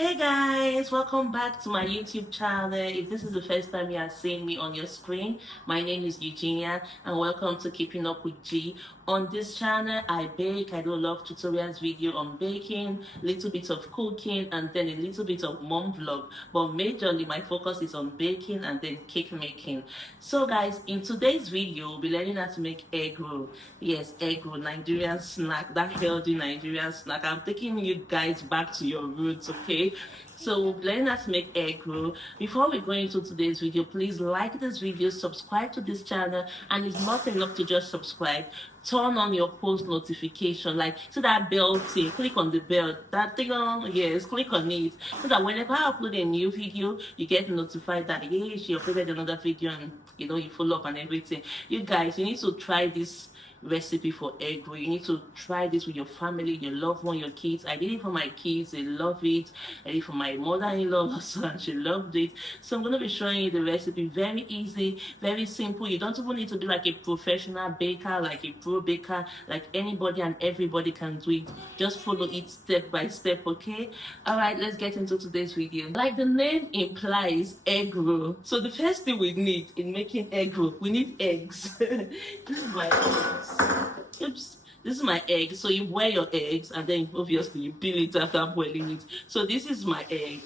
Hey guys, welcome back to my YouTube channel. If this is the first time you are seeing me on your screen, my name is Eugenia and welcome to Keeping Up with G. On this channel, I bake. I do a lot of tutorials video on baking, little bit of cooking, and then a little bit of mom vlog. But majorly, my focus is on baking and then cake making. So guys, in today's video, we'll be learning how to make egg roll. Yes, egg roll, Nigerian snack, that healthy Nigerian snack. I'm taking you guys back to your roots, okay? So we'll learn how to make egg roll. Before we go into today's video, please like this video, subscribe to this channel, and it's not enough to just subscribe. Turn on your post notification, like see that bell thing, click on the bell, that thing on, yes, click on it, so that whenever I upload a new video, you get notified that yeah, she uploaded another video, and you follow up and everything. You guys, you need to try this recipe for egg roll. You need to try this with your family, your loved one, your kids. I did it for my kids, they love it. I did it for my mother-in-law also, and she loved it. So I'm going to be showing you the recipe. Very easy, very simple. You don't even need to be like a professional baker, like a pro baker. Like anybody and everybody can do it. Just follow it step by step, okay? All right, let's get into today's video. Like the name implies, egg roll. So the first thing we need in making egg roll, we need eggs. This is my eggs. Oops, this is my egg. So you boil your eggs and then obviously you peel it after boiling it. So this is my egg.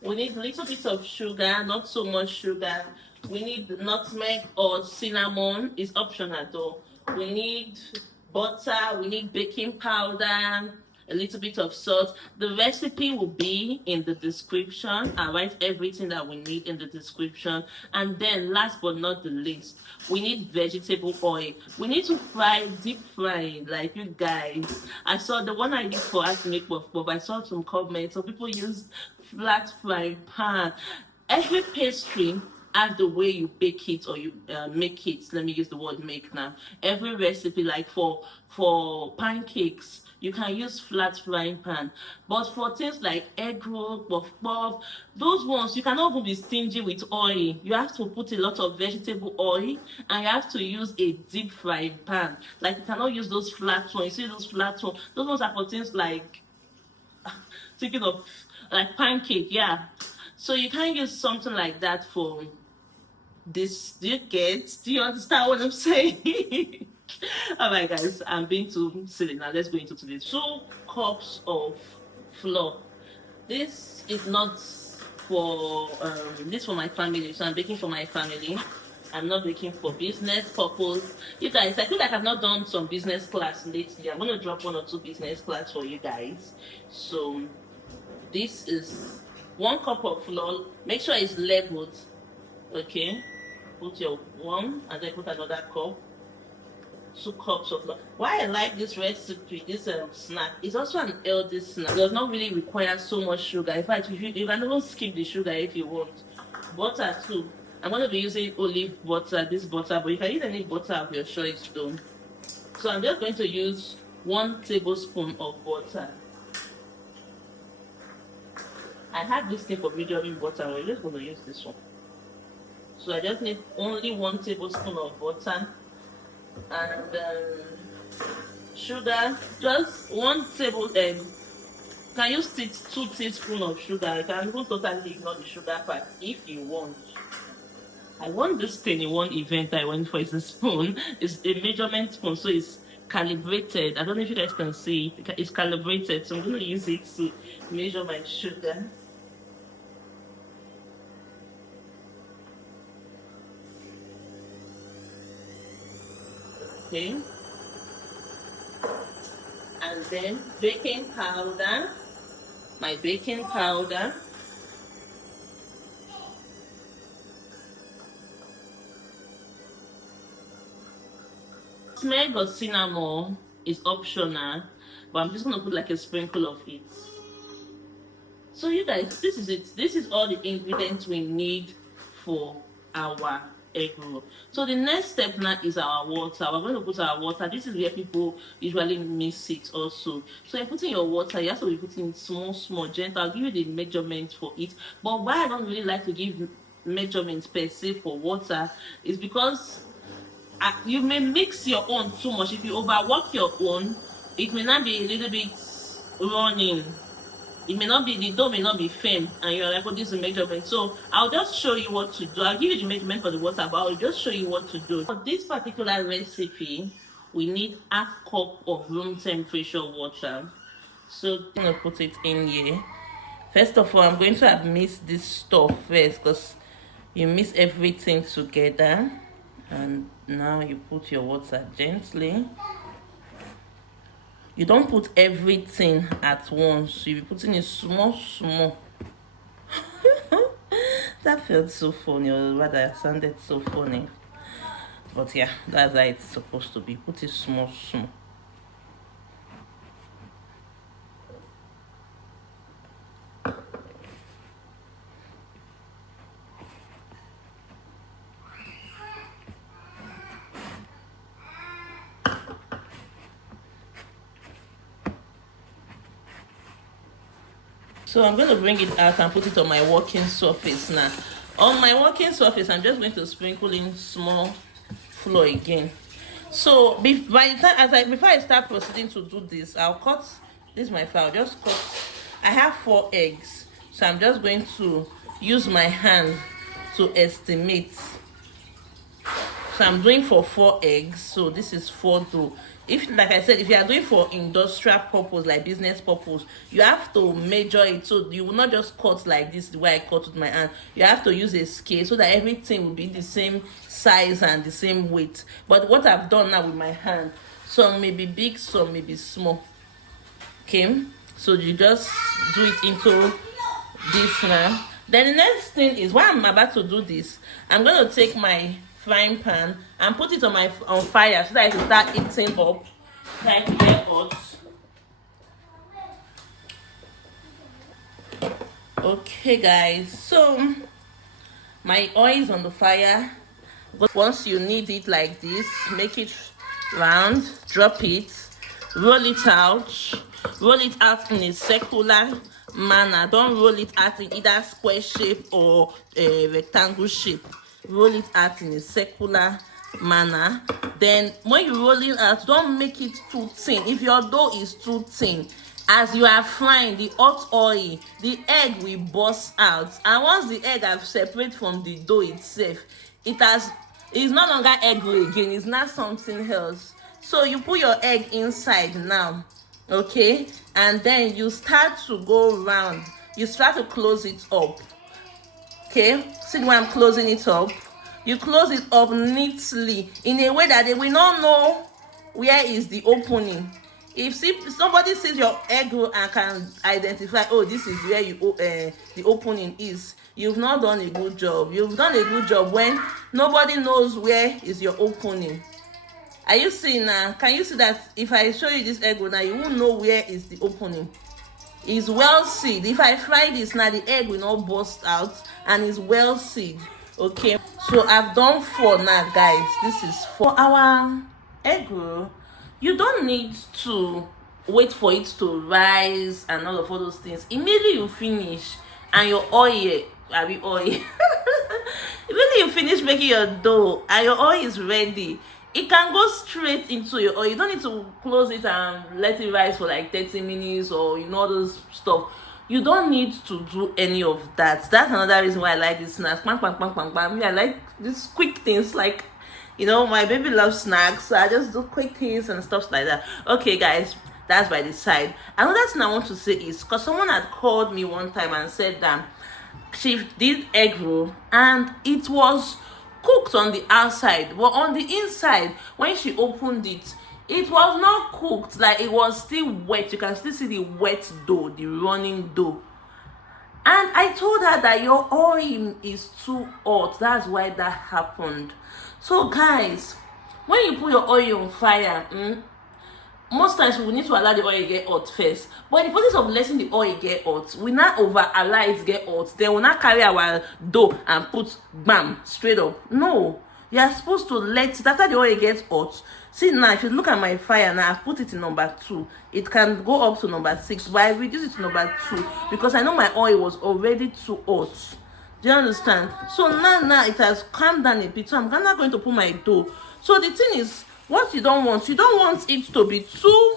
We need a little bit of sugar, not so much sugar. We need nutmeg or cinnamon, it's optional though. We need butter, we need baking powder, a little bit of salt. The recipe will be in the description. I write everything that we need in the description. And then last but not the least, we need vegetable oil. We need to fry, deep fry, like you guys. I saw the one I did for us to make puff puff. I saw some comments. So people use flat frying pan. Every pastry as the way you bake it or you make it. Let me use the word make now. Every recipe, like for pancakes, you can use flat frying pan. But for things like egg roll, puff puff, those ones you cannot even be stingy with oil. You have to put a lot of vegetable oil, and you have to use a deep frying pan. Like you cannot use those flat ones. You see those flat ones? Those ones are for things like thinking of like pancake, yeah. So you can't use something like that for this. Do you understand what I'm saying? All right guys, I'm being too silly now. Let's go into today's 2 cups of flour. This is not for this for my family, so I'm baking for my family. I'm not baking for business purpose. You guys, I feel like I've not done some business class lately. I'm going to drop 1 or 2 business class for you guys. So this is 1 cup of flour. Make sure it's leveled, okay? Put your 1 and then put another cup. 2 cups of flour. Why I like this recipe, this snack, it's also an healthy snack. It does not really require so much sugar. In fact, you can even skip the sugar if you want. Butter too. I'm going to be using olive butter, this butter, but you can use any butter of your choice though. So I'm just going to use 1 tablespoon of butter. I had this thing for medium butter, we're just going to use this one. So I just need only 1 tablespoon of butter. And sugar, just 1 tablespoon. Can use 2 teaspoons of sugar. You can even totally ignore the sugar part if you want. I won this thing in one event I went for. It's a spoon. It's a measurement spoon, so it's calibrated. I don't know if you guys can see it. It's calibrated, so I'm going to use it to measure my sugar. Okay. And then baking powder, my baking powder. Nutmeg or cinnamon is optional, but I'm just going to put like a sprinkle of it. So you guys, this is it. This is all the ingredients we need for our egg roll. So the next step now is our water. We're going to put our water. This is where people usually miss it also. So you're putting your water, you have to be putting small, gentle. I'll give you the measurement for it. But why I don't really like to give measurements per se for water is because you may mix your own too much. If you overwork your own, it may not be a little bit running. It may not be, the dough may not be firm, and you're like, oh, this is the measurement. So I'll just show you what to do. I'll give you the measurement for the water, but I'll just show you what to do. For this particular recipe, we need half cup of room temperature water. So I'm gonna put it in here. First of all, I'm going to have mixed this stuff first, because you mix everything together. And now you put your water gently. You don't put everything at once. You'll be putting it small. That felt so funny, or rather it sounded so funny. But yeah, that's how it's supposed to be. Put it small. So I'm going to bring it out and put it on my working surface now. On my working surface, I'm just going to sprinkle in small flour again. So by the time, before I start proceeding to do this, I'll cut. This is my flour. Just cut. I have 4 eggs, so I'm just going to use my hand to estimate. So I'm doing for 4 eggs. So this is 4 dough. If, like I said, if you are doing for industrial purpose, like business purpose, you have to measure it. So you will not just cut like this, the way I cut with my hand. You have to use a scale so that everything will be the same size and the same weight. But what I've done now with my hand, some may be big, some may be small. Okay, so you just do it into this now. Then the next thing is, while I'm about to do this, I'm going to take my frying pan and put it on fire so that it will start heating up, like get hot. Okay guys, so my oil is on the fire. But once you knead it like this, make it round, drop it, roll it out in a circular manner. Don't roll it out in either square shape or a rectangle shape. Roll it out in a circular manner. Then when you roll it out, don't make it too thin. If your dough is too thin, as you are frying the hot oil, the egg will burst out, and once the egg have separate from the dough itself, it's no longer egg roll again, it's not something else. So you put your egg inside now, okay, and then you start to go round. You start to close it up. Okay, see the way I'm closing it up? You close it up neatly in a way that they will not know where is the opening. If somebody sees your egg roll and can identify, oh, this is where the opening is, you've not done a good job. You've done a good job when nobody knows where is your opening. Are you seeing now? Can you see that if I show you this egg roll now, you won't know where is the opening? It's well sealed. If I fry this now, the egg will not burst out, and it's well sealed. Okay, so I've done 4 now, guys. This is for our egg roll. You don't need to wait for it to rise and all those things. Immediately you finish and your oil, immediately you finish making your dough and your oil is ready, it can go straight into your oil. You don't need to close it and let it rise for like 30 minutes or all those stuff. You don't need to do any of that. That's another reason why I like this snacks. Bang, bang, bang, bang, bang. I like these quick things, like, my baby loves snacks, so I just do quick things and stuff like that. Okay guys, that's by the side. Another thing I want to say is, because someone had called me one time and said that she did egg roll and it was cooked on the outside, but on the inside, when she opened it, it was not cooked. Like, it was still wet. You can still see the wet dough, the running dough. And I told her that your oil is too hot. That's why that happened. So guys, when you put your oil on fire, most times we need to allow the oil get hot first. But in the process of letting the oil get hot, we not over allow it get hot. Then we not carry our dough and put bam straight up. No, you are supposed to let it after the oil gets hot. See now, if you look at my fire now, I've put it in number 2. It can go up to number 6, but I reduce it to number 2 because I know my oil was already too hot. Do you understand? So now it has calmed down a bit. So I'm not going to put my dough. So the thing is, what you don't want it to be too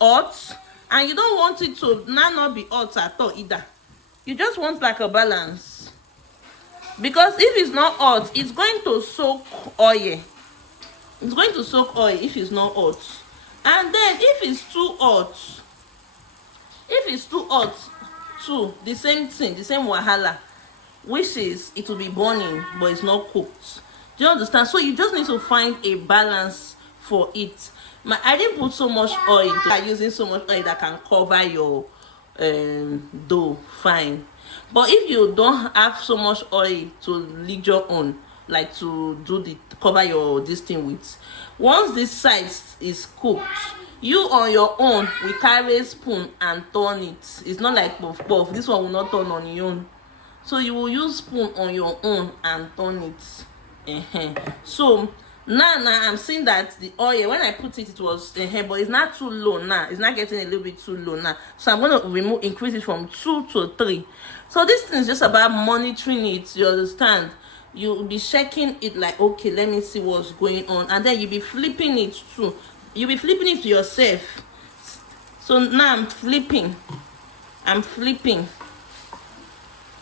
hot and you don't want it to now not be hot at all either. You just want like a balance, because if it's not hot, it's going to soak oil. It's going to soak oil if it's not hot. And then if it's too hot, too, the same thing, the same wahala, which is it will be burning but it's not cooked. Do you understand? So you just need to find a balance for it. I didn't put so much oil into using so much oil that can cover your dough fine. But if you don't have so much oil to lead your own, like to do the cover your this thing with, once this side is cooked, you on your own will carry a spoon and turn it. It's not like puff puff. This one will not turn on your own, so you will use spoon on your own and turn it. So now I'm seeing that the oil, when I put it, it was but it's not too low now. It's not getting a little bit too low now, so I'm going to increase it from 2 to 3. So this thing is just about monitoring it. You understand? You'll be checking it, like, okay, let me see what's going on, and then you'll be flipping it too. You'll be flipping it to yourself. So now I'm flipping.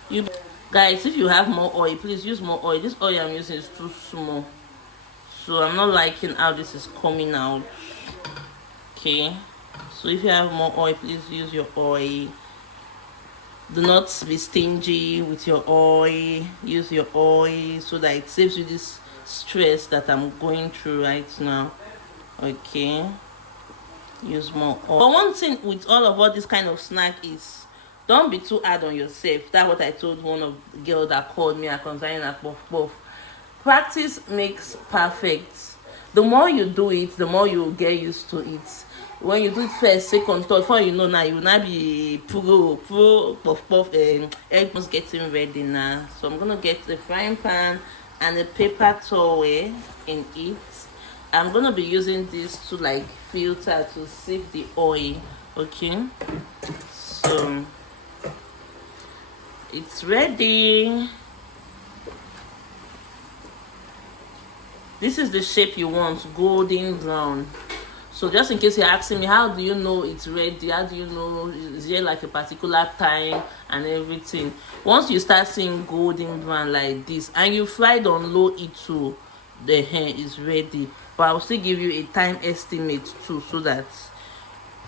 You guys, if you have more oil, please use more oil. This oil I'm using is too small, so I'm not liking how this is coming out. Okay, so if you have more oil, please use your oil. Do not be stingy with your oil. Use your oil so that it saves you this stress that I'm going through right now. Okay, use more oil. But one thing with all this kind of snack is, don't be too hard on yourself. That's what I told one of the girls that called me concerning a puff puff. Practice makes perfect. The more you do it, the more you will get used to it. When you do it first, second, third, before you know now, you will not be pro puff puff. Everything's getting ready now. So I'm gonna get the frying pan and a paper towel in it. I'm gonna be using this to like filter to sieve the oil. Okay, so it's ready. This is the shape you want, golden brown. So just in case you're asking me, how do you know it's ready? How do you know, is there like a particular time and everything? Once you start seeing golden brown like this, and you fried on low heat too, the hair is ready. But I'll still give you a time estimate too, so that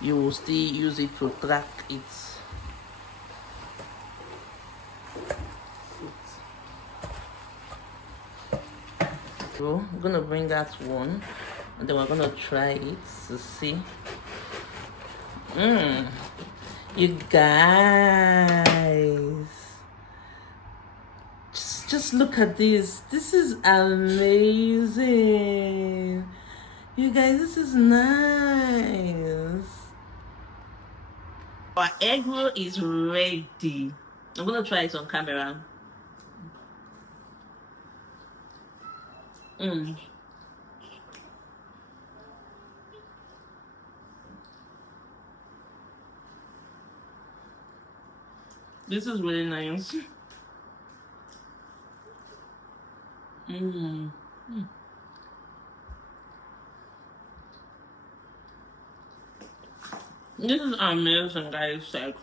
you will still use it to track it. So I'm gonna bring that one, and then we're gonna try it to see. You guys, just look at this. This is amazing. You guys, this is nice. Our egg roll is ready. I'm gonna try it on camera. This is really nice. This is amazing, guys. Like,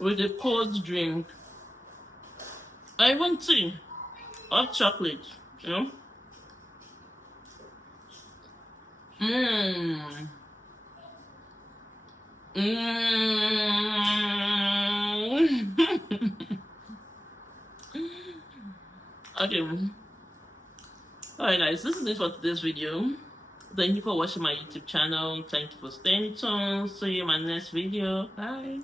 with a cold drink, I even tea, hot chocolate, you know. Okay. Alright guys, this is it for today's video. Thank you for watching my YouTube channel. Thank you for staying tuned. See you in my next video. Bye.